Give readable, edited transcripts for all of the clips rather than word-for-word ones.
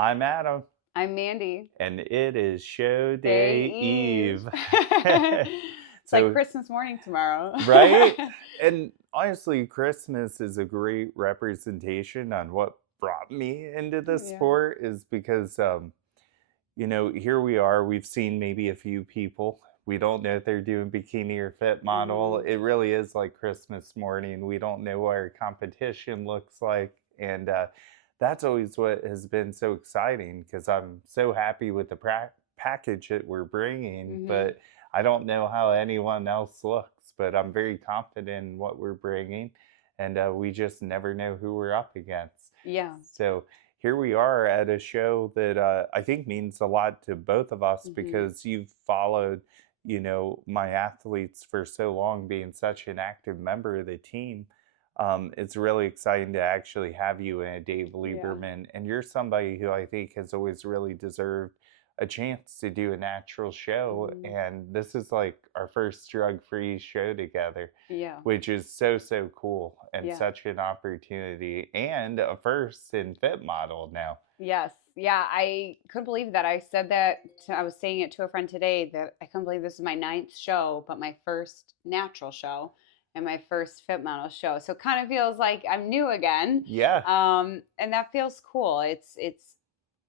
I'm Adam, I'm Mandy. and it is show Day day Eve. Eve. It's like So, Christmas morning tomorrow. right? And honestly, Christmas is a great representation on what brought me into this Yeah. sport is because, here we are. We've seen maybe a few people. We don't know if they're doing bikini or fit model. hmm It really is like Christmas morning. We don't know what our competition looks like. And that's always what has been so exciting because I'm so happy with the package that we're bringing. hmm But I don't know how anyone else looks, but I'm very confident in what we're bringing. And we just never know who we're up against. Yeah. So, here we are at a show that I think means a lot to both of us hmm because you've followed, my athletes for so long, being such an active member of the team. It's really exciting to actually have you in a Dave Yeah. Lieberman, and you're somebody who I think has always really deserved a chance to do a natural show. hmm And this is like our first drug-free show together, Yeah. which is so, so cool and Yeah. such an opportunity and a first in fit model now. Yes. Yeah. I couldn't believe that. I was saying it to a friend today that I couldn't believe this is my ninth show, but my first natural show and my first fit model show. So it kind of feels like I'm new again. Yeah, And that feels cool. It's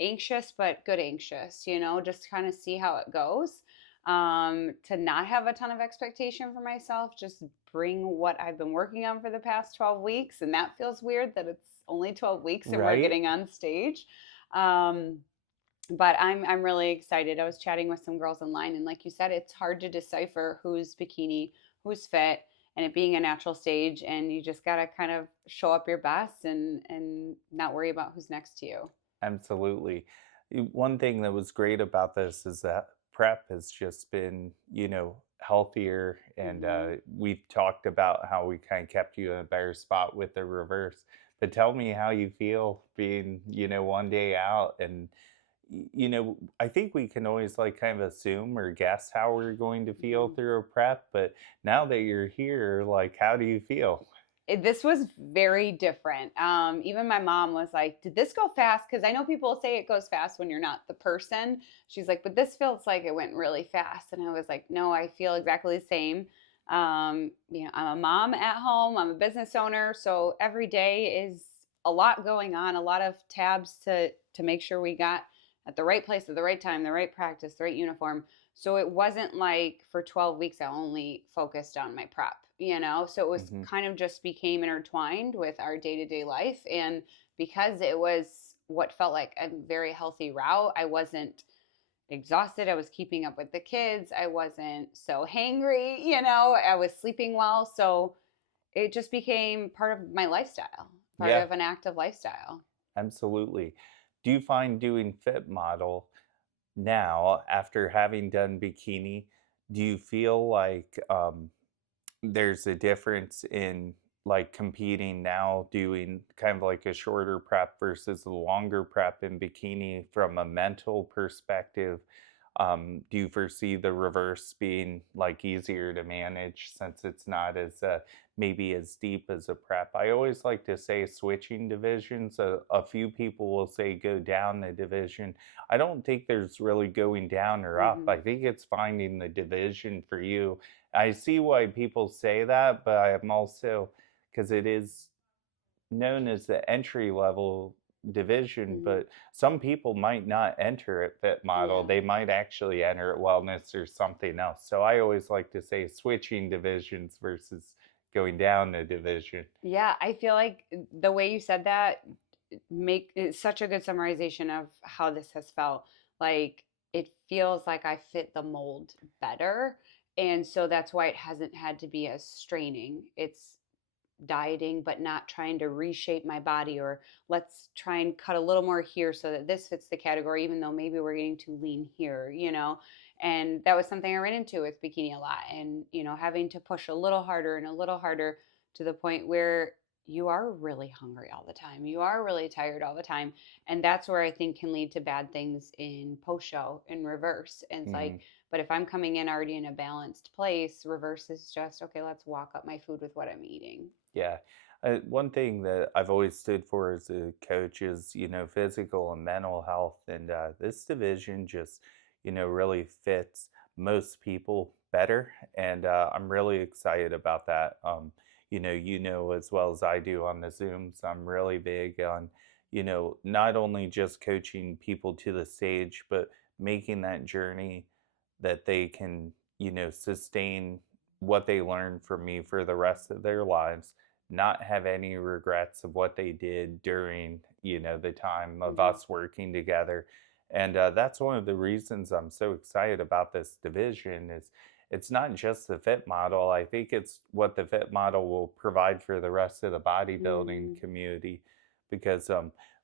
anxious, but good anxious, just kind of see how it goes. To not have a ton of expectation for myself, just bring what I've been working on for the past 12 weeks. And that feels weird that it's only 12 weeks and we're right? getting on stage. Um, but I'm really excited. I was chatting with some girls online, and like you said, it's hard to decipher who's bikini, who's fit, and it being a natural stage, and you just gotta kind of show up your best and not worry about who's next to you. Absolutely. One thing that was great about this is that prep has just been, healthier. And hmm we've talked about how we kind of kept you in a better spot with the reverse. But tell me how you feel being, one day out. And, I think we can always like kind of assume or guess how we're going to feel hmm through a prep. But now that you're here, like, how do you feel? This was very different. Even my mom was like, "Did this go fast?" Because I know people say it goes fast when you're not the person. She's like, "But this feels like it went really fast," and I was like, "No, I feel exactly the same." I'm a mom at home. I'm a business owner, so every day is a lot going on, a lot of tabs to make sure we got at the right place at the right time, the right practice, the right uniform. So it wasn't like for 12 weeks I only focused on my prep, So it was Hmm. kind of just became intertwined with our day-to-day life. And because it was what felt like a very healthy route, I wasn't exhausted. I was keeping up with the kids. I wasn't so hangry, I was sleeping well. So it just became part of my lifestyle, part Yeah. of an active lifestyle. Absolutely. Do you find doing fit model now, after having done bikini, do you feel like there's a difference in like competing now, doing kind of like a shorter prep versus a longer prep in bikini from a mental perspective? Do you foresee the reverse being like easier to manage since it's not as maybe as deep as a prep? I always like to say switching divisions. A few people will say go down the division. I don't think there's really going down or up. I hmm think it's finding the division for you. I see why people say that, but I am also, because it is known as the entry level division, hmm but some people might not enter at fit model. Yeah. They might actually enter at wellness or something else. So I always like to say switching divisions versus going down a division. Yeah, I feel like the way you said that make it's such a good summarization of how this has felt. Like it feels like I fit the mold better. And so that's why it hasn't had to be as straining. It's dieting, but not trying to reshape my body or let's try and cut a little more here so that this fits the category, even though maybe we're getting too lean here. And that was something I ran into with bikini a lot. And, having to push a little harder and a little harder to the point where you are really hungry all the time. You are really tired all the time. And that's where I think can lead to bad things in post show in reverse. And it's Hmm. like, but if I'm coming in already in a balanced place, reverse is just, okay, let's walk up my food with what I'm eating. Yeah. One thing that I've always stood for as a coach is, physical and mental health. And this division just, really fits most people better. And I'm really excited about that. You know as well as I do on the Zooms, I'm really big on, not only just coaching people to the stage, but making that journey that they can, sustain what they learn from me for the rest of their lives, not have any regrets of what they did during, the time of Hmm. us working together. And that's one of the reasons I'm so excited about this division is it's not just the fit model. I think it's what the fit model will provide for the rest of the bodybuilding Hmm. community. Because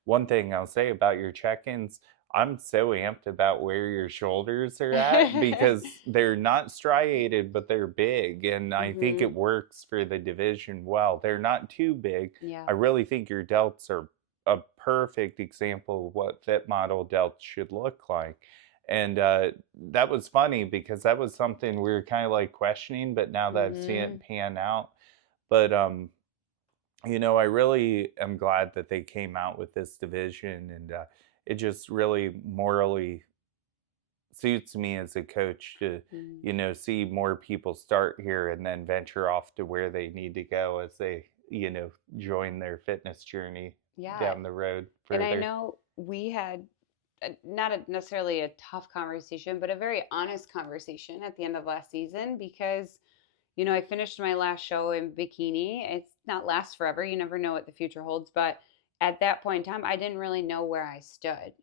one thing I'll say about your check-ins, I'm so amped about where your shoulders are at because they're not striated, but they're big. And I think Hmm. it works for the division well. They're not too big. Yeah. I really think your delts are a perfect example of what fit model delts should look like. And that was funny because that was something we were kind of like questioning, but now that I've seen Hmm. it pan out. But I really am glad that they came out with this division, and it just really morally suits me as a coach to, see more people start here and then venture off to where they need to go as they, join their fitness journey Yeah. down the road And I further. know we had not necessarily a tough conversation, but a very honest conversation at the end of last season because, I finished my last show in bikini. It's not last forever. You never know what the future holds. But at that point in time, I didn't really know where I stood,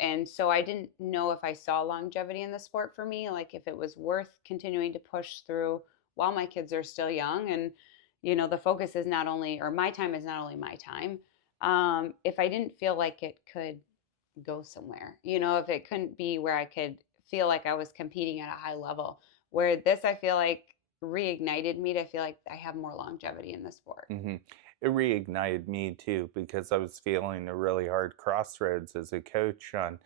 And so I didn't know if I saw longevity in the sport for me, like if it was worth continuing to push through while my kids are still young. And, the focus is not only, or my time is not only my time. If I didn't feel like it could go somewhere. If it couldn't be where I could feel like I was competing at a high level. Where this, I feel like, reignited me to feel like I have more longevity in the sport. hmm It reignited me too because I was feeling a really hard crossroads as a coach on,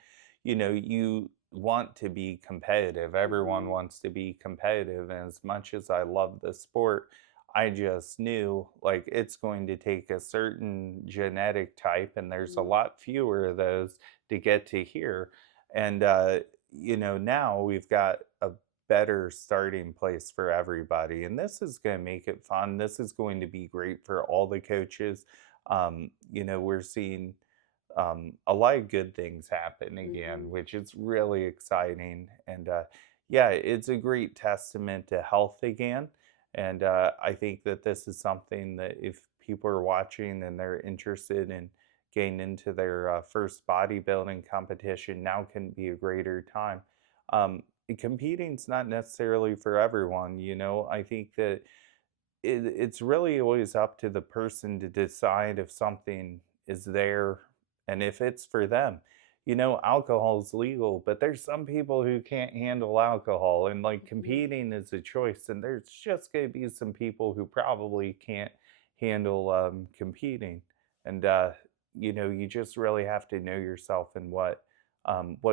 you want to be competitive. Everyone Hmm. wants to be competitive. And as much as I love the sport, I just knew like it's going to take a certain genetic type, and there's a Hmm. lot fewer of those to get to here. And, now we've got a better starting place for everybody. And this is going to make it fun. This is going to be great for all the coaches. We're seeing a lot of good things happen again, Hmm. which is really exciting. And yeah, it's a great testament to health again. And I think that this is something that if people are watching and they're interested in getting into their first bodybuilding competition, now can be a greater time. Competing's not necessarily for everyone. I think that it's really always up to the person to decide if something is there and if it's for them. Alcohol is legal, but there's some people who can't handle alcohol, and like Hmm. competing is a choice. And there's just going to be some people who probably can't handle competing. And, you just really have to know yourself and what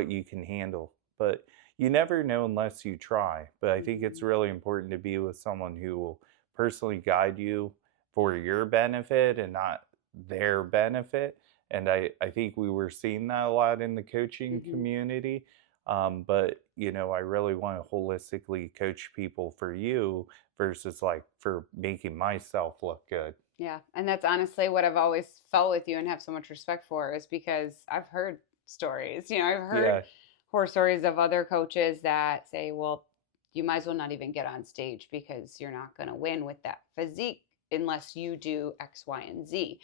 you can handle. But you never know unless you try. But I think it's Hmm. really important to be with someone who will personally guide you for your benefit and not their benefit. And I think we were seeing that a lot in the coaching Hmm. community. But, I really want to holistically coach people for you versus like for making myself look good. Yeah. And that's honestly what I've always felt with you and have so much respect for is because I've heard stories. I've heard Yeah, horror stories of other coaches that say, well, you might as well not even get on stage because you're not going to win with that physique unless you do X, Y, and Z.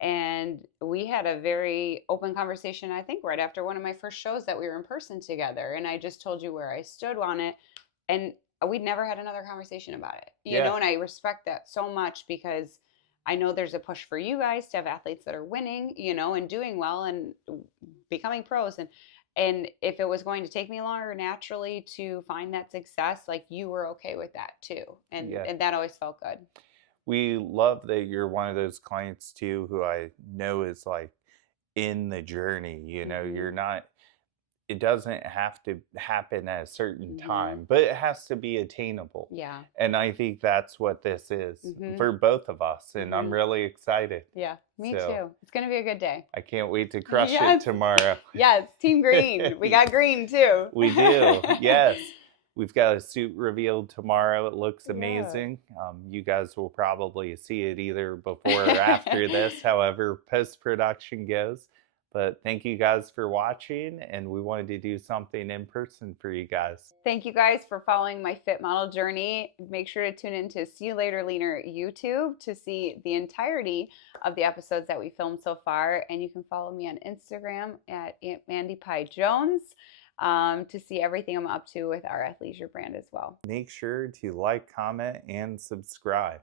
And we had a very open conversation, I think, right after one of my first shows that we were in person together. And I just told you where I stood on it. And we'd never had another conversation about it, yeah. and I respect that so much because I know there's a push for you guys to have athletes that are winning, and doing well and becoming pros. And if it was going to take me longer naturally to find that success, like you were okay with that too. And Yeah. and that always felt good. We love that you're one of those clients too who I know is like in the journey. You're Mhm. not it doesn't have to happen at a certain Mhm. time, but it has to be attainable. Yeah. And I think that's what this is Mhm. for both of us. And I'm Mhm. really excited. Yeah, me So too. It's gonna be a good day. I can't wait to crush it Yes. tomorrow. Yes, team green. We got green too. We do. Yes. We've got a suit revealed tomorrow. It looks Yeah. amazing. You guys will probably see it either before or after this, however post production goes. But thank you guys for watching, and we wanted to do something in person for you guys. Thank you guys for following my fit model journey. Make sure to tune into See You Later Leaner YouTube to see the entirety of the episodes that we filmed so far. And you can follow me on Instagram at Mandy Pie Jones to see everything I'm up to with our athleisure brand as well. Make sure to like, comment, and subscribe.